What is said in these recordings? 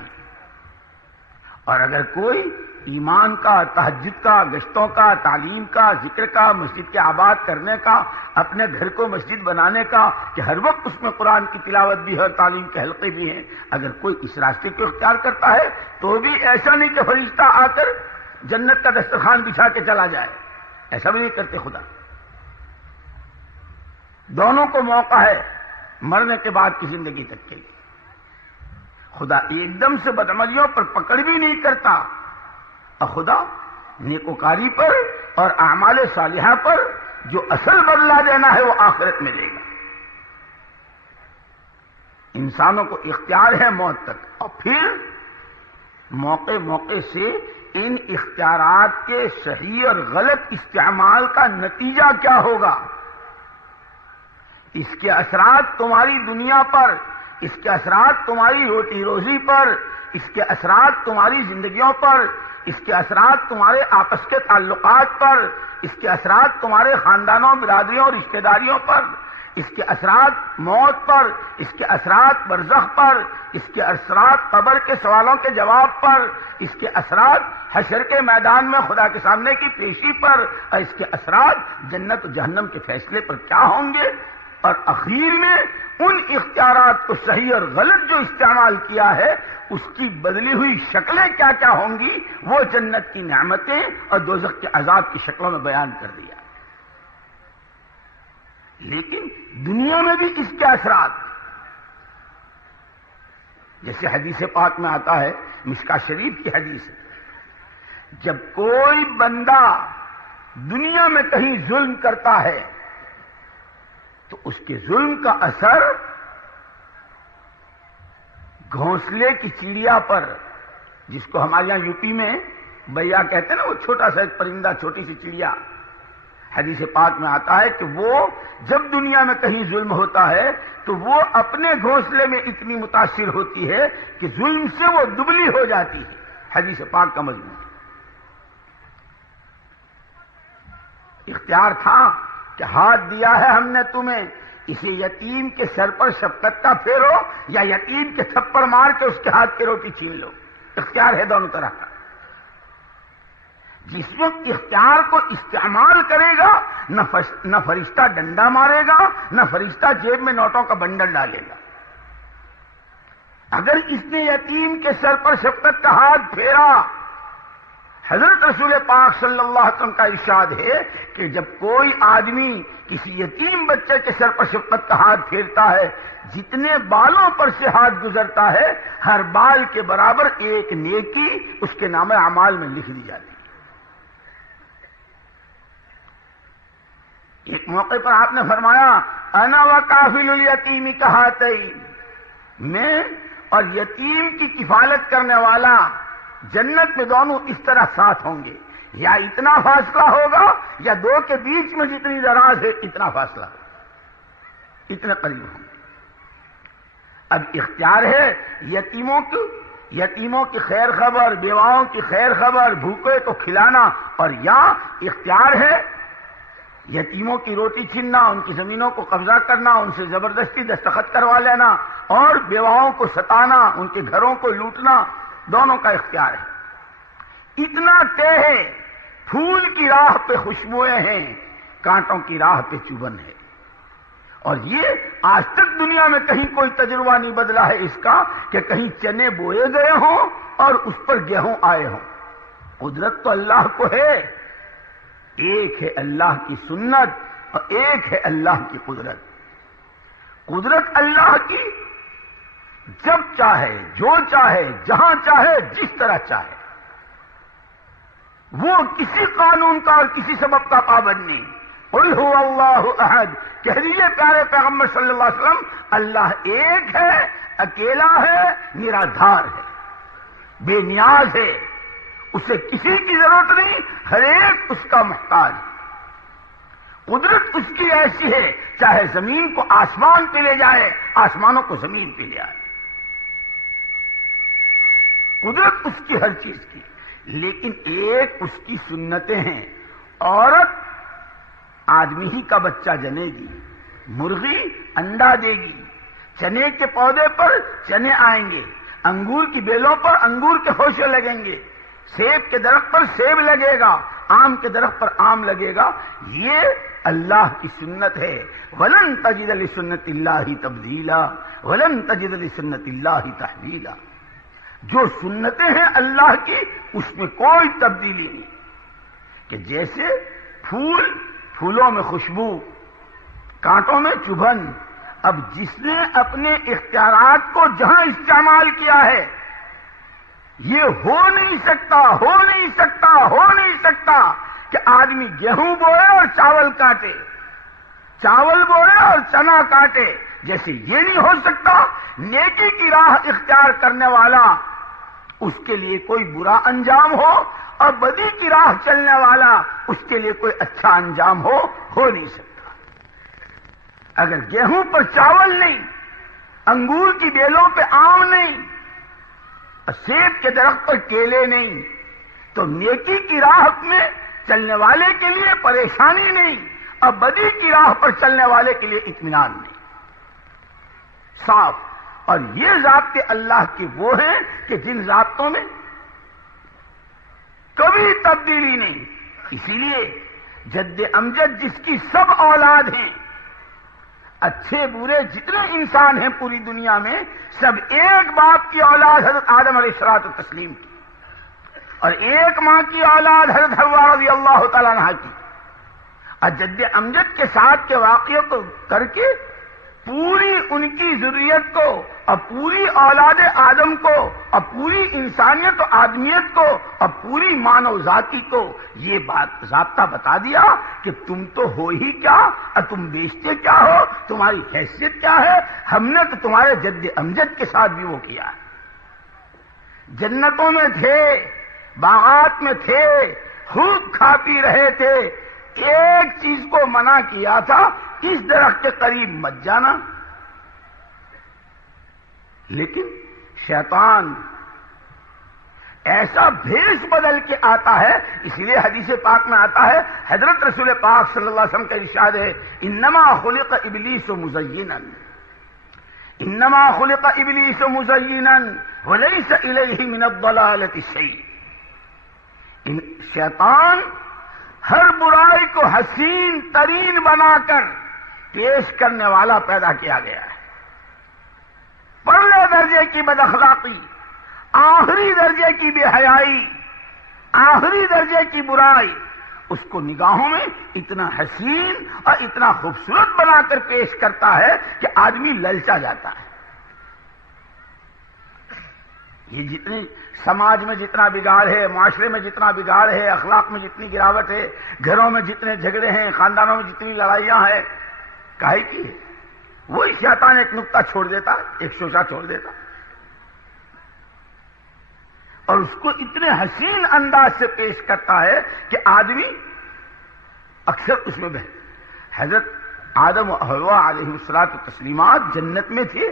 جاتی ہیں۔ اور اگر کوئی ایمان کا، تہجد کا، گشتوں کا، تعلیم کا، ذکر کا، مسجد کے آباد کرنے کا، اپنے گھر کو مسجد بنانے کا کہ ہر وقت اس میں قرآن کی تلاوت بھی ہے اور تعلیم کے حلقے بھی ہیں، اگر کوئی اس راستے کو اختیار کرتا ہے تو بھی ایسا نہیں کہ فرشتہ آ کر جنت کا دسترخوان بچھا کے چلا جائے، ایسا بھی نہیں کرتے خدا۔ دونوں کو موقع ہے مرنے کے بعد کی زندگی تک کے لیے۔ خدا ایک دم سے بدعملیوں پر پکڑ بھی نہیں کرتا، اور خدا نیکوکاری پر اور اعمال صالحہ پر جو اصل بدلہ دینا ہے وہ آخرت میں دے گا۔ انسانوں کو اختیار ہے موت تک، اور پھر موقع موقع سے ان اختیارات کے صحیح اور غلط استعمال کا نتیجہ کیا ہوگا، اس کے اثرات تمہاری دنیا پر، اس کے اثرات تمہاری روٹی روزی پر، اس کے اثرات تمہاری زندگیوں پر، اس کے اثرات تمہارے آپس کے تعلقات پر، اس کے اثرات تمہارے خاندانوں، برادریوں، رشتہ داریوں پر، اس کے اثرات موت پر، اس کے اثرات برزخ پر، اس کے اثرات قبر کے سوالوں کے جواب پر، اس کے اثرات حشر کے میدان میں خدا کے سامنے کی پیشی پر، اور اس کے اثرات جنت و جہنم کے فیصلے پر کیا ہوں گے، اور اخیر میں ان اختیارات کو صحیح اور غلط جو استعمال کیا ہے اس کی بدلی ہوئی شکلیں کیا کیا ہوں گی، وہ جنت کی نعمتیں اور دوزخ کے عذاب کی شکلوں میں بیان کر دیا۔ لیکن دنیا میں بھی اس کے اثرات، جیسے حدیث پاک میں آتا ہے، مشکاۃ شریف کی حدیث ہے، جب کوئی بندہ دنیا میں کہیں ظلم کرتا ہے تو اس کے ظلم کا اثر گھونسلے کی چڑیا پر، جس کو ہمارے یہاں یو پی میں بیا کہتے ہیں نا، وہ چھوٹا سا ایک پرندہ، چھوٹی سی چڑیا، حدیث پاک میں آتا ہے کہ وہ جب دنیا میں کہیں ظلم ہوتا ہے تو وہ اپنے گھونسلے میں اتنی متاثر ہوتی ہے کہ ظلم سے وہ دبلی ہو جاتی ہے۔ حدیث پاک کا مضمون اختیار تھا کہ ہاتھ دیا ہے ہم نے تمہیں، اسے یتیم کے سر پر شفقت کا پھیرو یا یتیم کے تھپڑ مار کے اس کے ہاتھ کی روٹی چھین لو، اختیار ہے دونوں طرح کا۔ جس وقت اختیار کو استعمال کرے گا نہ فرشتہ ڈنڈا مارے گا، نہ فرشتہ جیب میں نوٹوں کا بنڈل ڈالے گا۔ اگر اس نے یتیم کے سر پر شفقت کا ہاتھ پھیرا، حضرت رسول پاک صلی اللہ علیہ وسلم کا ارشاد ہے کہ جب کوئی آدمی کسی یتیم بچے کے سر پر شفقت کا ہاتھ پھیرتا ہے، جتنے بالوں پر سے ہاتھ گزرتا ہے ہر بال کے برابر ایک نیکی اس کے نام اعمال میں لکھ دی جاتی ہے۔ ایک موقع پر آپ نے فرمایا، انا وکافل الیتیم کہاتین، میں اور یتیم کی کفالت کرنے والا جنت میں دونوں اس طرح ساتھ ہوں گے، یا اتنا فاصلہ ہوگا یا دو کے بیچ میں جتنی دراز ہے اتنا فاصلہ ہوگا، اتنے قریب ہوں گے۔ اب اختیار ہے یتیموں کی خیر خبر، بیواؤں کی خیر خبر، بھوکے تو کھلانا، اور یا اختیار ہے یتیموں کی روٹی چھیننا، ان کی زمینوں کو قبضہ کرنا، ان سے زبردستی دستخط کروا لینا، اور بیواؤں کو ستانا، ان کے گھروں کو لوٹنا، دونوں کا اختیار ہے۔ اتنا طے ہے، پھول کی راہ پہ خوشبوئیں ہیں، کانٹوں کی راہ پہ چبھن ہے۔ اور یہ آج تک دنیا میں کہیں کوئی تجربہ نہیں بدلا ہے اس کا کہ کہیں چنے بوئے گئے ہوں اور اس پر گیہوں آئے ہوں۔ قدرت تو اللہ کو ہے، ایک ہے اللہ کی سنت اور ایک ہے اللہ کی قدرت۔ قدرت اللہ کی جب چاہے، جو چاہے، جہاں چاہے، جس طرح چاہے، وہ کسی قانون کا اور کسی سبب کا پابند نہیں۔ قل هو اللہ احد، کہہ دیجئے پیارے پیغمبر صلی اللہ علیہ وسلم، اللہ ایک ہے، اکیلا ہے، نرادھار ہے، بے نیاز ہے، اسے کسی کی ضرورت نہیں، ہر ایک اس کا محتاج ہے۔ قدرت اس کی ایسی ہے، چاہے زمین کو آسمان پہ لے جائے، آسمانوں کو زمین پہ لے آئے، قدرت اس کی ہر چیز کی۔ لیکن ایک اس کی سنتیں ہیں، عورت آدمی ہی کا بچہ جنے گی، مرغی انڈا دے گی، چنے کے پودے پر چنے آئیں گے، انگور کی بیلوں پر انگور کے خوشے لگیں گے، سیب کے درخت پر سیب لگے گا، آم کے درخت پر آم لگے گا. یہ اللہ کی سنت ہے. وَلَن تَجِدَ لِسُنَّتِ اللَّهِ تَبْدِيلًا وَلَن تَجِدَ لِسُنَّتِ اللَّهِ تَحْوِيلًا. جو سنتیں ہیں اللہ کی اس میں کوئی تبدیلی نہیں. کہ جیسے پھولوں میں خوشبو، کانٹوں میں چبھن، اب جس نے اپنے اختیارات کو جہاں استعمال کیا ہے، یہ ہو نہیں سکتا کہ آدمی گیہوں بوئے اور چاول کاٹے، چاول بوئے اور چنا کاٹے. جیسے یہ نہیں ہو سکتا نیکی کی راہ اختیار کرنے والا اس کے لیے کوئی برا انجام ہو اور بدی کی راہ چلنے والا اس کے لیے کوئی اچھا انجام ہو نہیں سکتا. اگر گیہوں پر چاول نہیں، انگور کی بیلوں پہ آم نہیں، سیب کے درخت پر کیلے نہیں، تو نیکی کی راہ میں چلنے والے کے لیے پریشانی نہیں اور بدی کی راہ پر چلنے والے کے لیے اطمینان نہیں. صاف. اور یہ ضابطے اللہ کے وہ ہیں کہ جن ضابطوں میں کبھی تبدیلی نہیں. اسی لیے جد امجد جس کی سب اولاد ہیں، اچھے برے جتنے انسان ہیں پوری دنیا میں، سب ایک باپ کی اولاد حضرت آدم علیہ الصلوۃ والتسلیم کی، اور ایک ماں کی اولاد حضرت حوا رضی اللہ تعالیٰ عنہا کی. اور جد امجد کے ساتھ کے واقعوں کو کر کے پوری ان کی ذریت کو اور پوری اولاد آدم کو اور پوری انسانیت و آدمیت کو اور پوری مانو ذاتی کو یہ بات ضابطہ بتا دیا کہ تم تو ہو ہی کیا اور تم بیچتے کیا ہو، تمہاری حیثیت کیا ہے. ہم نے تو تمہارے جد امجد کے ساتھ بھی وہ کیا ہے. جنتوں میں تھے، باغات میں تھے، خوب کھا پی رہے تھے. ایک چیز کو منع کیا تھا، اس درخت کے قریب مت جانا. لیکن شیطان ایسا بھیس بدل کے آتا ہے. اس لیے حدیث پاک میں آتا ہے، حضرت رسول پاک صلی اللہ علیہ وسلم کا ارشاد ہے، انما خلق ابلیس مزینا، انما خلق ابلیس مزینا ولیس الیہ من الضلالۃ شیء. شیطان ہر برائی کو حسین ترین بنا کر پیش کرنے والا پیدا کیا گیا ہے. پرلے درجے کی بد اخلاقی، آخری درجے کی بے حیائی، آخری درجے کی برائی، اس کو نگاہوں میں اتنا حسین اور اتنا خوبصورت بنا کر پیش کرتا ہے کہ آدمی للچا جاتا ہے. یہ جتنی سماج میں جتنا بگاڑ ہے، معاشرے میں جتنا بگاڑ ہے، اخلاق میں جتنی گراوٹ ہے، گھروں میں جتنے جھگڑے ہیں، خاندانوں میں جتنی لڑائیاں ہیں، کاہے کی ہے؟ وہی شیطان ایک نقطہ چھوڑ دیتا، ایک شوشہ چھوڑ دیتا اور اس کو اتنے حسین انداز سے پیش کرتا ہے کہ آدمی اکثر اس میں بہے. حضرت آدم و حوا علیہ الصلوۃ والتسلیمات جنت میں تھے.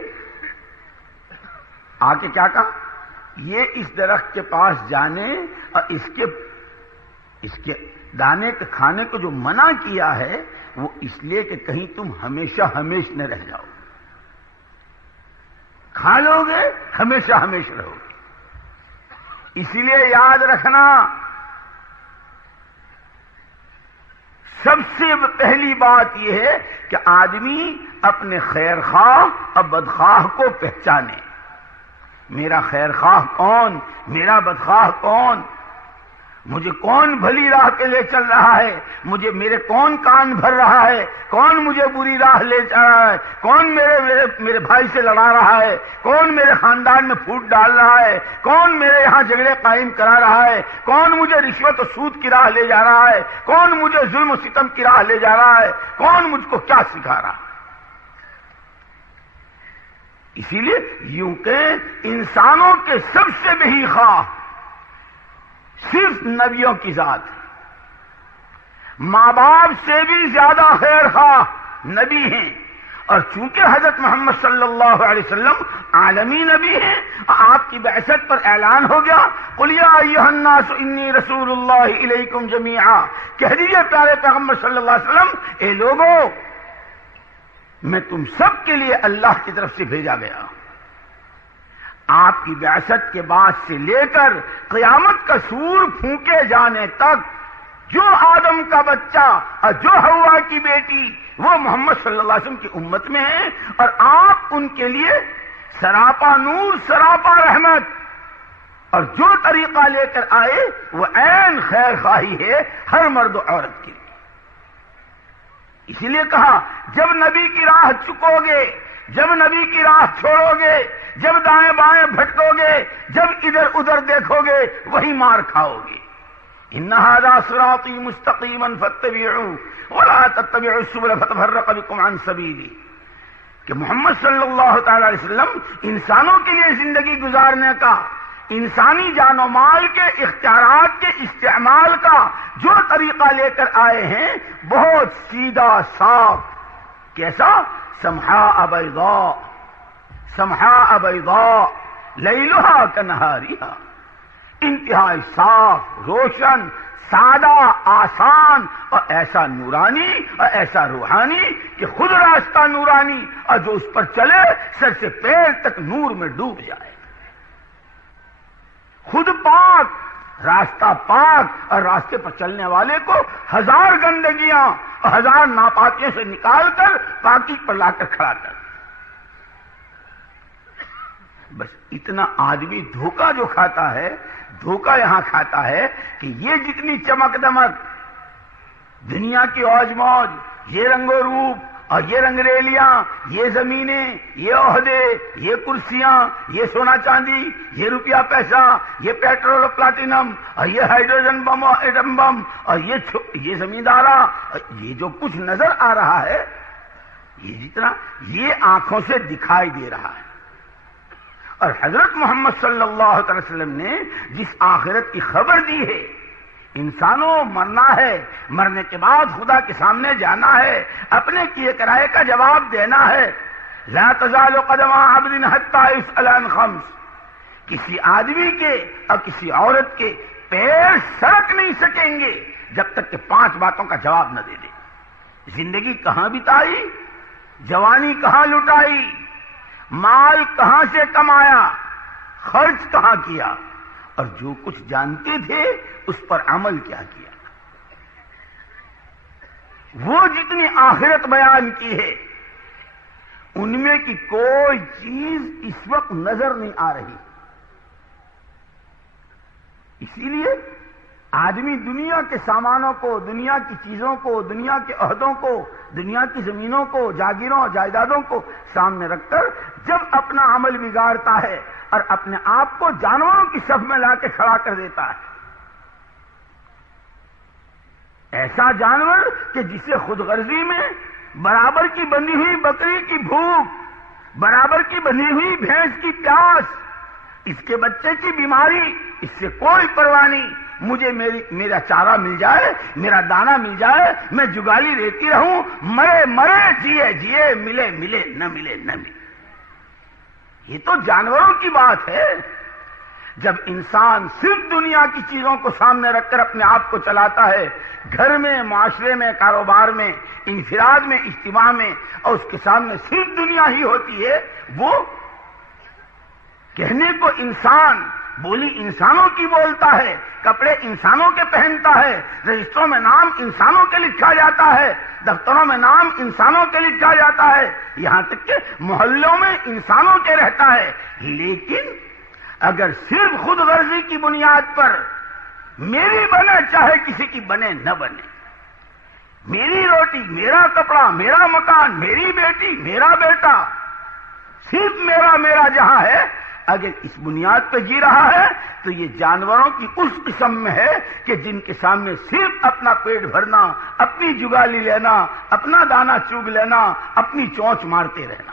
آ کے کیا کہا؟ یہ اس درخت کے پاس جانے اور اس کے دانے کے کھانے کو جو منع کیا ہے وہ اس لیے کہ کہیں تم ہمیشہ ہمیش نہ رہ جاؤ. کھا لو گے ہمیشہ ہمیش رہو گے. اسی لیے یاد رکھنا، سب سے پہلی بات یہ ہے کہ آدمی اپنے خیر خواہ اور بدخواہ کو پہچانے. میرا خیر خواہ کون، میرا بدخواہ کون، مجھے کون بھلی راہ پہ لے چل رہا ہے، مجھے میرے کون کان بھر رہا ہے، کون مجھے بری راہ لے جا رہا ہے، کون میرے بھائی سے لڑا رہا ہے، کون میرے خاندان میں پھوٹ ڈال رہا ہے، کون میرے یہاں جھگڑے قائم کرا رہا ہے، کون مجھے رشوت و سود کی راہ لے جا رہا ہے، کون مجھے ظلم و ستم کی راہ لے جا رہا ہے، کون مجھ کو کیا سکھا رہا ہے. اسی لیے یوں کہ انسانوں کے سب سے بہی خواہ صرف نبیوں کی ذات ہے. ماں باپ سے بھی زیادہ خیر خواہ نبی ہیں، اور چونکہ حضرت محمد صلی اللہ علیہ وسلم عالمی نبی ہیں، آپ کی بعثت پر اعلان ہو گیا، قل یا ایھا الناس انی رسول اللہ الیکم جمیعا. کہہ دیجیے پیارے پیغمبر صلی اللہ علیہ وسلم، اے لوگوں میں تم سب کے لیے اللہ کی طرف سے بھیجا گیا. آپ کی بعثت کے بعد سے لے کر قیامت کا سور پھونکے جانے تک جو آدم کا بچہ اور جو حوا کی بیٹی وہ محمد صلی اللہ علیہ وسلم کی امت میں ہیں، اور آپ ان کے لیے سراپا نور، سراپا رحمت، اور جو طریقہ لے کر آئے وہ عین خیر خواہی ہے ہر مرد و عورت کے لیے۔ اسی لیے کہا جب نبی کی راہ چکو گے، جب نبی کی راہ چھوڑو گے، جب دائیں بائیں بھٹکو گے، جب ادھر ادھر دیکھو گے وہی مار کھاؤ گے۔ ان ھذا صراطی مستقیما فاتبعوہ ولا تتبعوا السبل فتفرق بکم عن سبیلہ، کہ محمد صلی اللہ تعالی علیہ وسلم انسانوں کے لیے زندگی گزارنے کا، انسانی جان و مال کے اختیارات کے استعمال کا جو طریقہ لے کر آئے ہیں بہت سیدھا صاف، کیسا؟ سمحاء بیضاء، سمحاء بیضاء لیلھا کنہاریھا، انتہائی صاف، روشن، سادہ، آسان، اور ایسا نورانی اور ایسا روحانی کہ خود راستہ نورانی، اور جو اس پر چلے سر سے پیر تک نور میں ڈوب جائے، خود پاک، راستہ پاک، اور راستے پر چلنے والے کو ہزار گندگیاں اور ہزار ناپاکیوں سے نکال کر پاکی پر لا کر کھڑا کر۔ بس اتنا آدمی دھوکہ جو کھاتا ہے، دھوکہ یہاں کھاتا ہے کہ یہ جتنی چمک دمک، دنیا کی اوج موج، یہ رنگ و روپ اور یہ رنگریلیاں، یہ زمینیں، یہ عہدے، یہ کرسیاں، یہ سونا چاندی، یہ روپیہ پیسہ، یہ پیٹرول اور پلاٹینم، اور یہ ہائیڈروجن بم اور ایٹم بم، اور یہ زمیندارہ، یہ جو کچھ نظر آ رہا ہے، یہ جتنا یہ آنکھوں سے دکھائی دے رہا ہے۔ اور حضرت محمد صلی اللہ علیہ وسلم نے جس آخرت کی خبر دی ہے، انسانوں مرنا ہے، مرنے کے بعد خدا کے سامنے جانا ہے، اپنے کیے کرائے کا جواب دینا ہے۔ لا تزال قدم عبد حتی یسأل عن خمس، کسی آدمی کے اور کسی عورت کے پیر سرک نہیں سکیں گے جب تک کہ 5 باتوں کا جواب نہ دے دے۔ زندگی کہاں بتائی، جوانی کہاں لٹائی، مال کہاں سے کمایا، خرچ کہاں کیا، اور جو کچھ جانتے تھے اس پر عمل کیا کیا۔ وہ جتنی آخرت بیان کی ہے ان میں کی کوئی چیز اس وقت نظر نہیں آ رہی۔ اسی لیے آدمی دنیا کے سامانوں کو، دنیا کی چیزوں کو، دنیا کے عہدوں کو، دنیا کی زمینوں کو، جاگیروں اور جائیدادوں کو سامنے رکھ کر جب اپنا عمل بگاڑتا ہے اور اپنے آپ کو جانوروں کی صف میں لا کے کھڑا کر دیتا ہے، ایسا جانور کہ جسے خود غرضی میں برابر کی بندھی ہوئی بکری کی بھوک، برابر کی بندھی ہوئی بھینس کی پیاس، اس کے بچے کی بیماری، اس سے کوئی پرواہ نہیں، مجھے میرا چارہ مل جائے، میرا دانہ مل جائے، میں جگالی لیتی رہوں، مرے مرے، جیے جیے، ملے ملے، نہ ملے نہ ملے۔ یہ تو جانوروں کی بات ہے۔ جب انسان صرف دنیا کی چیزوں کو سامنے رکھ کر اپنے آپ کو چلاتا ہے، گھر میں، معاشرے میں، کاروبار میں، انفراد میں، اجتماع میں، اور اس کے سامنے صرف دنیا ہی ہوتی ہے، وہ کہنے کو انسان، بولی انسانوں کی بولتا ہے، کپڑے انسانوں کے پہنتا ہے، رجسٹروں میں نام انسانوں کے لکھا جاتا ہے، دفتروں میں نام انسانوں کے لکھا جاتا ہے، یہاں تک کہ محلوں میں انسانوں کے رہتا ہے۔ لیکن اگر صرف خود غرضی کی بنیاد پر میری بنے چاہے کسی کی بنے نہ بنے، میری روٹی، میرا کپڑا، میرا مکان، میری بیٹی، میرا بیٹا، صرف میرا میرا جہاں ہے، اگر اس بنیاد پہ جی رہا ہے تو یہ جانوروں کی اس قسم میں ہے کہ جن کے سامنے صرف اپنا پیٹ بھرنا، اپنی جگالی لینا، اپنا دانہ چوگ لینا، اپنی چونچ مارتے رہنا۔